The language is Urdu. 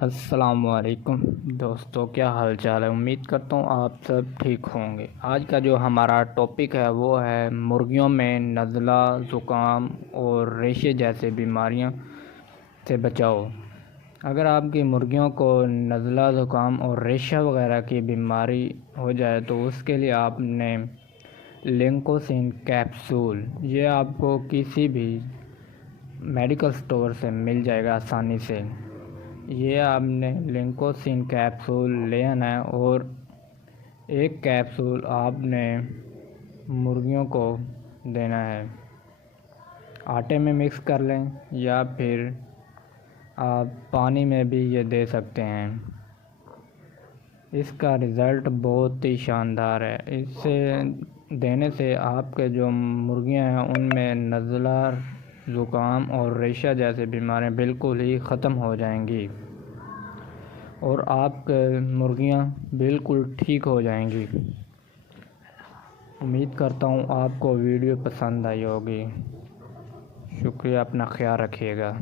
السلام علیکم دوستو، کیا حال چال ہے؟ امید کرتا ہوں آپ سب ٹھیک ہوں گے۔ آج کا جو ہمارا ٹاپک ہے وہ ہے مرغیوں میں نزلہ، زکام اور ریشے جیسے بیماریاں سے بچاؤ۔ اگر آپ کی مرغیوں کو نزلہ، زکام اور ریشہ وغیرہ کی بیماری ہو جائے تو اس کے لیے آپ نے لنکوسین کیپسول، یہ آپ کو کسی بھی میڈیکل سٹور سے مل جائے گا آسانی سے۔ یہ آپ نے لنکوسین کیپسول لینا ہے اور ایک کیپسول آپ نے مرغیوں کو دینا ہے۔ آٹے میں مکس کر لیں یا پھر آپ پانی میں بھی یہ دے سکتے ہیں۔ اس کا رزلٹ بہت ہی شاندار ہے۔ اس سے دینے سے آپ کے جو مرغیاں ہیں ان میں نزلہ، زکام اور ریشہ جیسے بیماریاں بالکل ہی ختم ہو جائیں گی اور آپ کے مرغیاں بالکل ٹھیک ہو جائیں گی۔ امید کرتا ہوں آپ کو ویڈیو پسند آئی ہوگی۔ شکریہ، اپنا خیال رکھیے گا۔